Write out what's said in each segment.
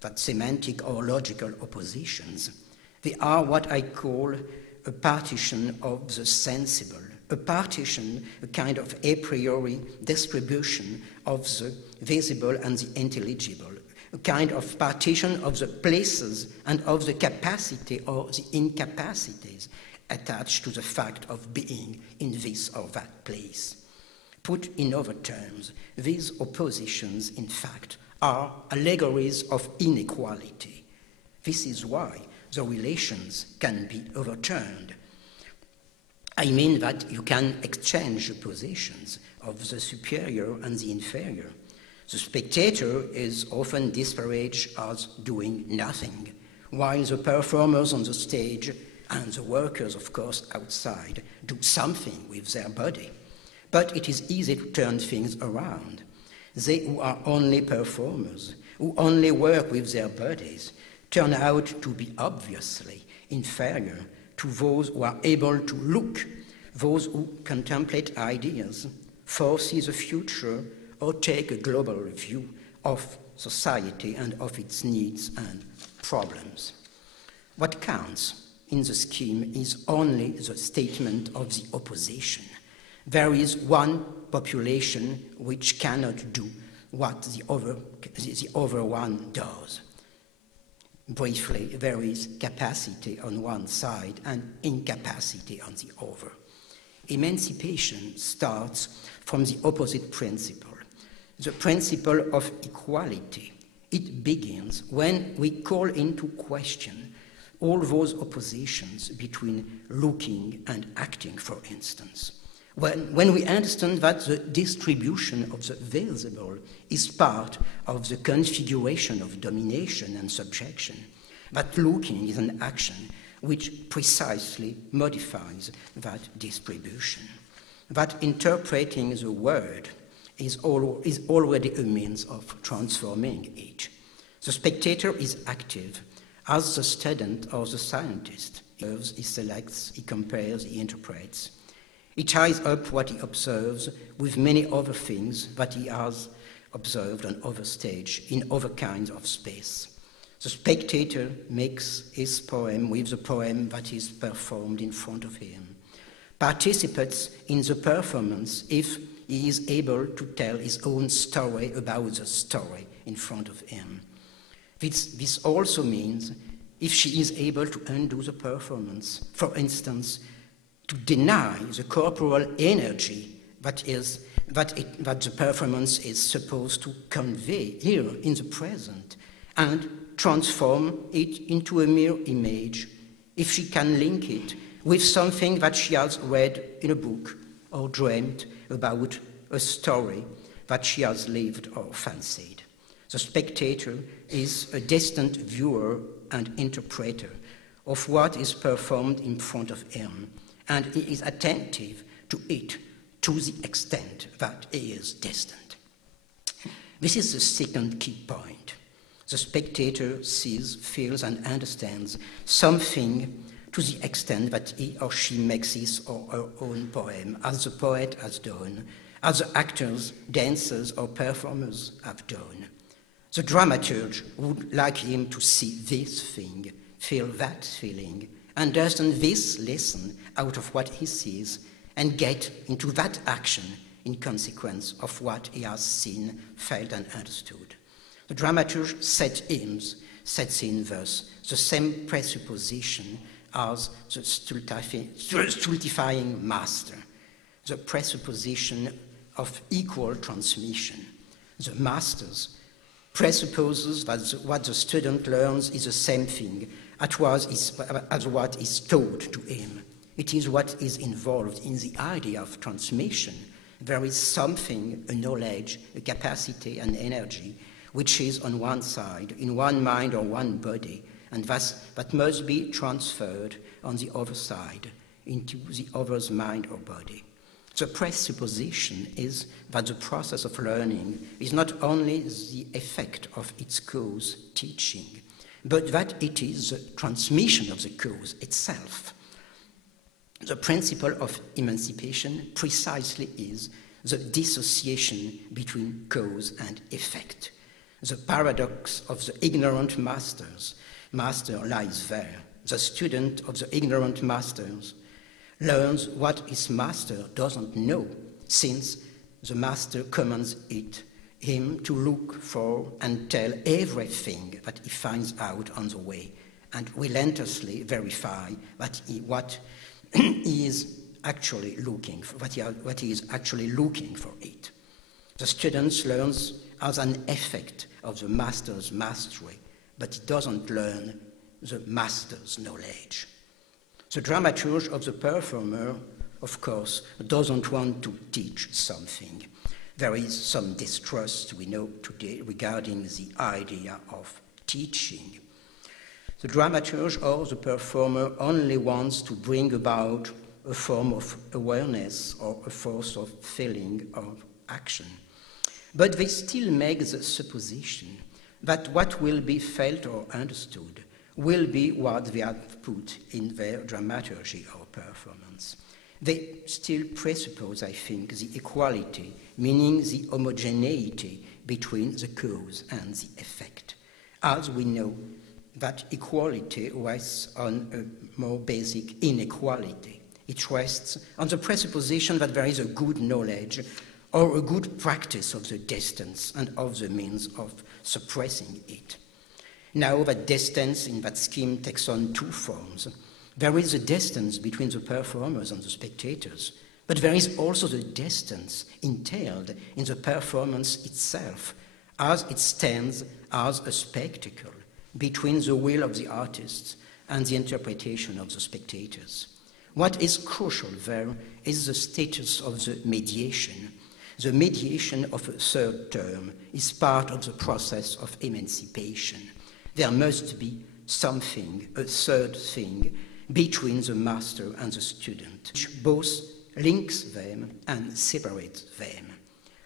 that semantic or logical oppositions. They are what I call a partition of the sensible, a partition, a kind of a priori distribution of the visible and the intelligible, a kind of partition of the places and of the capacity or the incapacities attached to the fact of being in this or that place. Put in other terms, these oppositions, in fact, are allegories of inequality. This is why the relations can be overturned. I mean that you can exchange the positions of the superior and the inferior. The spectator is often disparaged as doing nothing, while the performers on the stage and the workers, of course, outside, do something with their body. But it is easy to turn things around. They who are only performers, who only work with their bodies, turn out to be obviously inferior to those who are able to look, those who contemplate ideas, foresee the future, or take a global view of society and of its needs and problems. What counts in the scheme is only the statement of the opposition. There is one population which cannot do what the other one does. Briefly, there is capacity on one side and incapacity on the other. Emancipation starts from the opposite principle, the principle of equality. It begins when we call into question all those oppositions between looking and acting, for instance. When we understand that the distribution of the visible is part of the configuration of domination and subjection, that looking is an action which precisely modifies that distribution, that interpreting the word is already a means of transforming it. The spectator is active as the student or the scientist. He selects, he compares, he interprets. He ties up what he observes with many other things that he has observed on other stage, in other kinds of space. The spectator makes his poem with the poem that is performed in front of him, participates in the performance if he is able to tell his own story about the story in front of him. This also means if she is able to undo the performance, for instance, to deny the corporal energy that the performance is supposed to convey here in the present, and transform it into a mere image, if she can link it with something that she has read in a book or dreamt about, a story that she has lived or fancied. The spectator is a distant viewer and interpreter of what is performed in front of him, and he is attentive to it to the extent that he is distant. This is the second key point. The spectator sees, feels, and understands something to the extent that he or she makes his or her own poem, as the poet has done, as the actors, dancers, or performers have done. The dramaturge would like him to see this thing, feel that feeling, understand this lesson out of what he sees, and get into that action in consequence of what he has seen, felt, and understood. The dramaturge sets in thus the same presupposition as the stultifying master, the presupposition of equal transmission. The master presupposes that what the student learns is the same thing as what is taught to him. It is what is involved in the idea of transmission. There is something, a knowledge, a capacity, an energy, which is on one side, in one mind or one body, and that must be transferred on the other side, into the other's mind or body. The presupposition is that the process of learning is not only the effect of its cause, teaching, but that it is the transmission of the cause itself. The principle of emancipation precisely is the dissociation between cause and effect. The paradox of the ignorant masters. Master lies there. The student of the ignorant masters learns what his master doesn't know, since the master commands him to look for and tell everything that he finds out on the way, and relentlessly verify what he is actually looking for, what he is actually looking for it. The student learns as an effect of the master's mastery, but he doesn't learn the master's knowledge. The dramaturge of the performer, of course, doesn't want to teach something. There is some distrust, we know today, regarding the idea of teaching. The dramaturge or the performer only wants to bring about a form of awareness or a force of feeling or action. But they still make the supposition that what will be felt or understood will be what they have put in their dramaturgy or performance. They still presuppose, I think, the equality, meaning the homogeneity between the cause and the effect. As we know, that equality rests on a more basic inequality. It rests on the presupposition that there is a good knowledge or a good practice of the distance and of the means of suppressing it. Now that distance in that scheme takes on two forms. There is a distance between the performers and the spectators, but there is also the distance entailed in the performance itself, as it stands as a spectacle between the will of the artists and the interpretation of the spectators. What is crucial there is the status of the mediation. The mediation of a third term is part of the process of emancipation. There must be something, a third thing, between the master and the student, which both links them and separates them.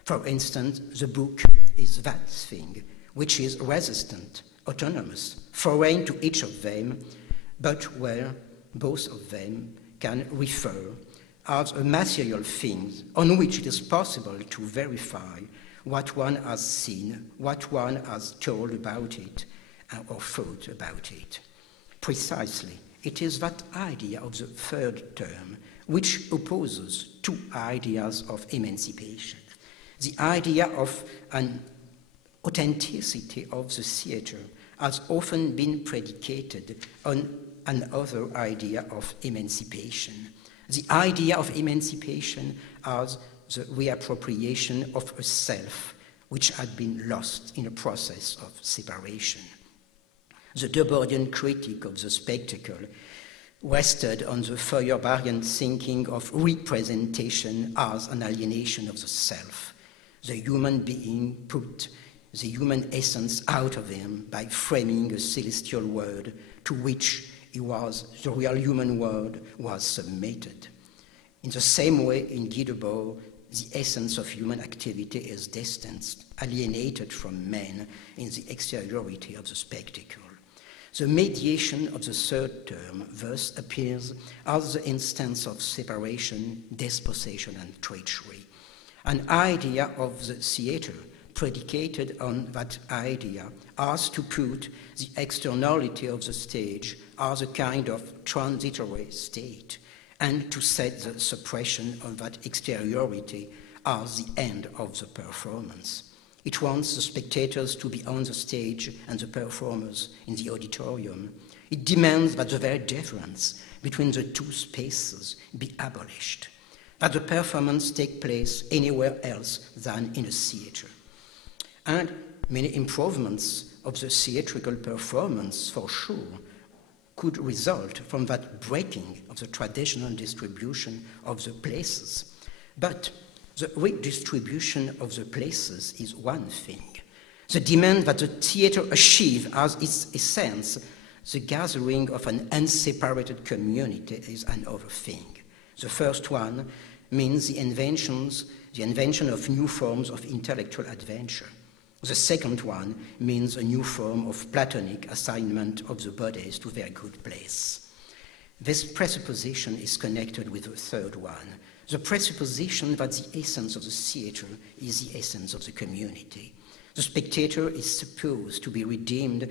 For instance, the book is that thing, which is resistant, autonomous, foreign to each of them, but where both of them can refer as a material thing on which it is possible to verify what one has seen, what one has told about it, or thought about it. Precisely, it is that idea of the third term which opposes two ideas of emancipation. The idea of an authenticity of the theatre has often been predicated on another idea of emancipation. The idea of emancipation as the reappropriation of a self which had been lost in a process of separation. The Debordian critique of the spectacle rested on the Feuerbachtian thinking of representation as an alienation of the self. The human being put the human essence out of him by framing a celestial world to which the real human world was submitted. In the same way, in Guy Debord, the essence of human activity is distanced, alienated from men in the exteriority of the spectacle. The mediation of the third term thus appears as the instance of separation, dispossession, and treachery. An idea of the theatre predicated on that idea as to put the externality of the stage as a kind of transitory state, and to set the suppression of that exteriority as the end of the performance. It wants the spectators to be on the stage and the performers in the auditorium. It demands that the very difference between the two spaces be abolished, that the performance take place anywhere else than in a theatre. And many improvements of the theatrical performance, for sure, could result from that breaking of the traditional distribution of the places. But the redistribution of the places is one thing. The demand that the theatre achieve as its essence the gathering of an unseparated community is another thing. The first one means the invention of new forms of intellectual adventure. The second one means a new form of Platonic assignment of the bodies to their good place. This presupposition is connected with the third one, the presupposition that the essence of the theatre is the essence of the community. The spectator is supposed to be redeemed